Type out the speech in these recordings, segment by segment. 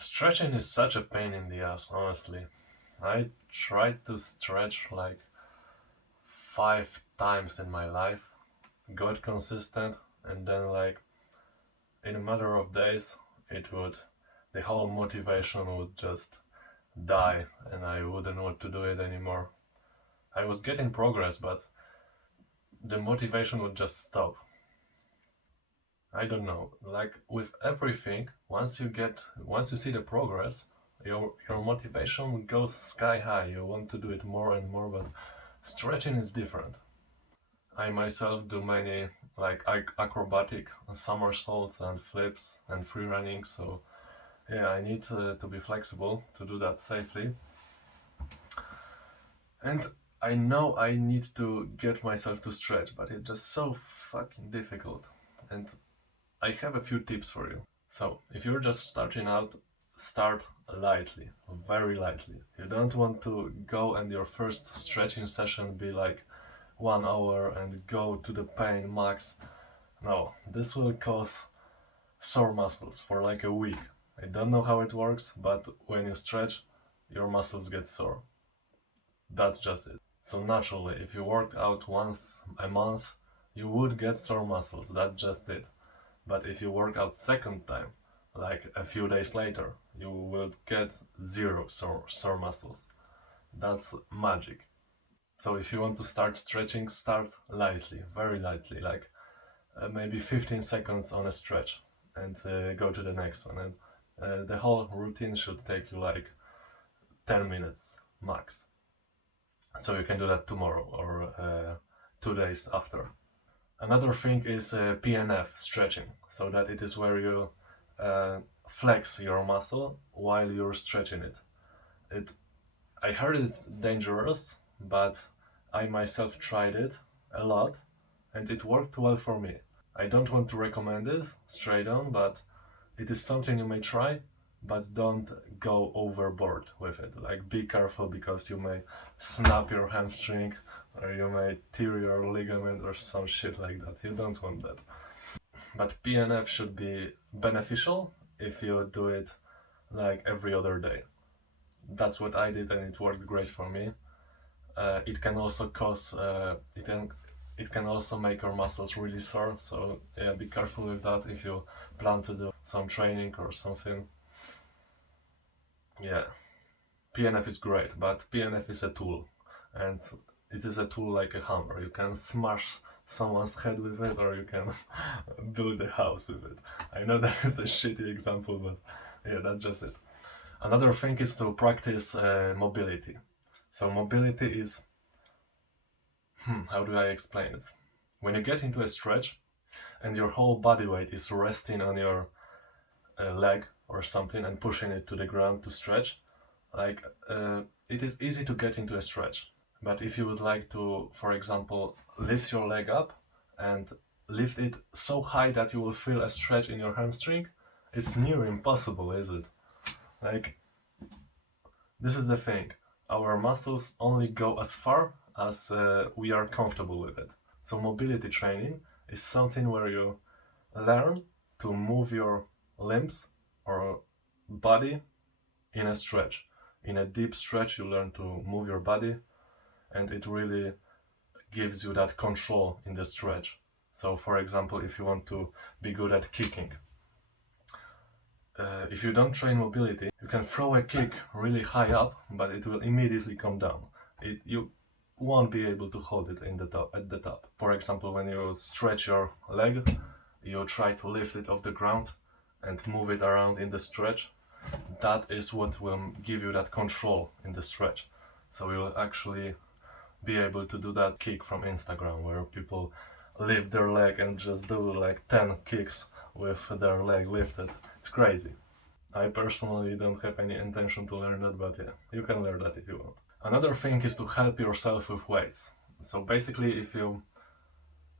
Stretching is such a pain in the ass, honestly. I tried to stretch like 5 times in my life, got consistent, and then like in a matter of days, it would, the whole motivation would just die and I wouldn't want to do it anymore. I was getting progress, but the motivation would just stop. I don't know, like with everything, once you see the progress, your motivation goes sky high. You want to do it more and more, but stretching is different. I myself do many like acrobatic somersaults and flips and free running, so yeah, I need to be flexible to do that safely. And I know I need to get myself to stretch, but it's just so fucking difficult. And I have a few tips for you. So, if you're just starting out, start lightly, very lightly. You don't want to go and your first stretching session be like 1 hour and go to the pain max. No, this will cause sore muscles for like a week. I don't know how it works, but when you stretch, your muscles get sore. That's just it. So naturally, if you work out once a month, you would get sore muscles. That's just it. But if you work out second time, like a few days later, you will get zero sore muscles. That's magic. So if you want to start stretching, start lightly, very lightly, like maybe 15 seconds on a stretch, and go to the next one. And the whole routine should take you like 10 minutes max. So you can do that tomorrow or 2 days after. Another thing is PNF stretching, so that it is where you flex your muscle while you're stretching it. It I heard it's dangerous, but I myself tried it a lot and it worked well for me. I don't want to recommend it straight on, but it is something you may try, but don't go overboard with it. Like be careful because you may snap your hamstring or you may tear your ligament or some shit like that. You don't want that. But PNF should be beneficial if you do it like every other day. That's what I did and it worked great for me. It can also cause it can also make your muscles really sore. So yeah, be careful with that if you plan to do some training or something. Yeah, PNF is great, but PNF is a tool, and it is a tool like a hammer. You can smash someone's head with it, or you can build a house with it. I know that is a shitty example, but yeah, that's just it. Another thing is to practice mobility. So mobility is, how do I explain it? When you get into a stretch and your whole body weight is resting on your leg or something and pushing it to the ground to stretch, like it is easy to get into a stretch. But if you would like to, for example, lift your leg up and lift it so high that you will feel a stretch in your hamstring, it's near impossible, is it? Like, this is the thing. Our muscles only go as far as we are comfortable with it. So mobility training is something where you learn to move your limbs or body in a stretch. In a deep stretch, you learn to move your body, and it really gives you that control in the stretch. So, for example, if you want to be good at kicking, if you don't train mobility, you can throw a kick really high up, but it will immediately come down. You won't be able to hold it in the top, at the top. For example, when you stretch your leg, you try to lift it off the ground and move it around in the stretch. That is what will give you that control in the stretch. So you'll actually be able to do that kick from Instagram where people lift their leg and just do like 10 kicks with their leg lifted. It's crazy. I personally don't have any intention to learn that, but yeah, you can learn that if you want. Another thing is to help yourself with weights. So basically, if you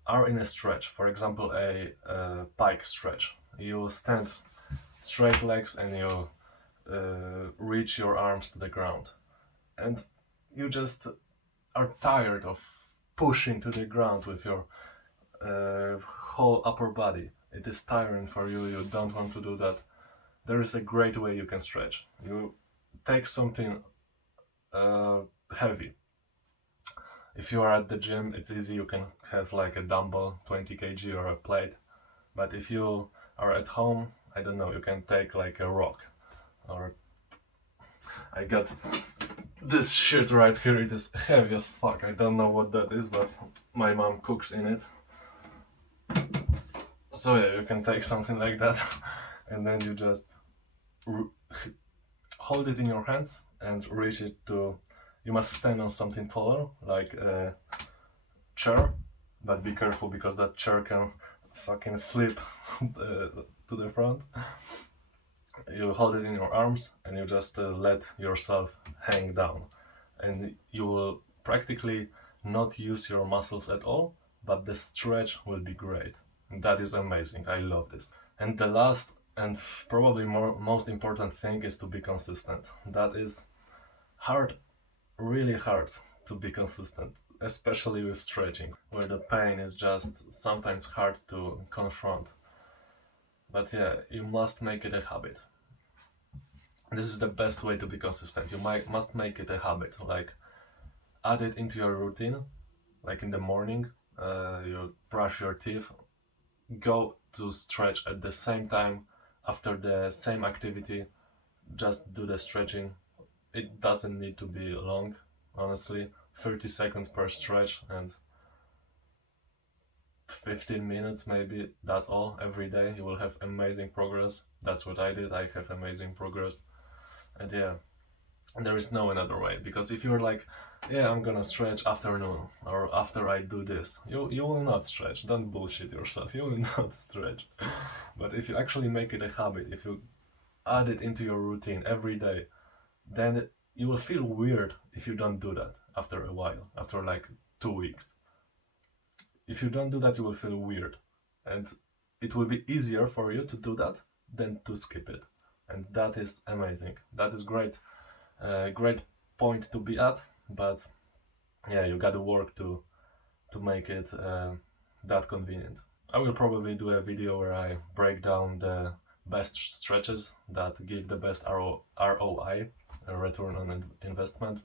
are in a stretch, for example, a pike stretch, you stand straight legs and you reach your arms to the ground, and you just are tired of pushing to the ground with your whole upper body. It is tiring for you, you don't want to do that. there is a great way you can stretch. You take something heavy. If you are at the gym, it's easy, you can have like a dumbbell, 20 kg or a plate. But if you are at home, I don't know, you can take like a rock. Or I got this shit right here, it is heavy as fuck. I don't know what that is, but my mom cooks in it. So yeah, you can take something like that and then you just hold it in your hands and reach it to. You must stand on something taller, like a chair, but be careful because that chair can fucking flip to the front. You hold it in your arms and you just let yourself hang down, and you will practically not use your muscles at all, but the stretch will be great. That is amazing. I love this. And the last and probably most important thing is to be consistent. That is hard, really hard to be consistent, especially with stretching, where the pain is just sometimes hard to confront. But yeah, you must make it a habit. This is the best way to be consistent. You must make it a habit. Like, add it into your routine. Like in the morning, you brush your teeth, go to stretch at the same time after the same activity. Just do the stretching. It doesn't need to be long, honestly. 30 seconds per stretch and 15 minutes maybe, that's all, every day. You will have amazing progress. That's what I did. I have amazing progress. And yeah, there is no another way, because if you're like, yeah, I'm gonna stretch afternoon or after I do this, you will not stretch. Don't bullshit yourself, you will not stretch. But if you actually make it a habit, if you add it into your routine every day, then you will feel weird if you don't do that after a while, after like 2 weeks. If you don't do that, you will feel weird, and it will be easier for you to do that than to skip it. And that is amazing. That is great. Great point to be at, but yeah, you gotta work to make it that convenient. I will probably do a video where I break down the best stretches that give the best ROI, a return on investment,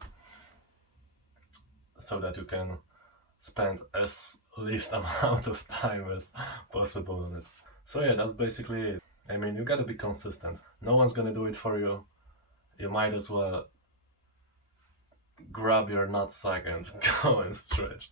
so that you can spend as least amount of time as possible on it. So yeah, that's basically it. I mean, you gotta be consistent. No one's gonna do it for you. You might as well grab your nutsack and go and stretch.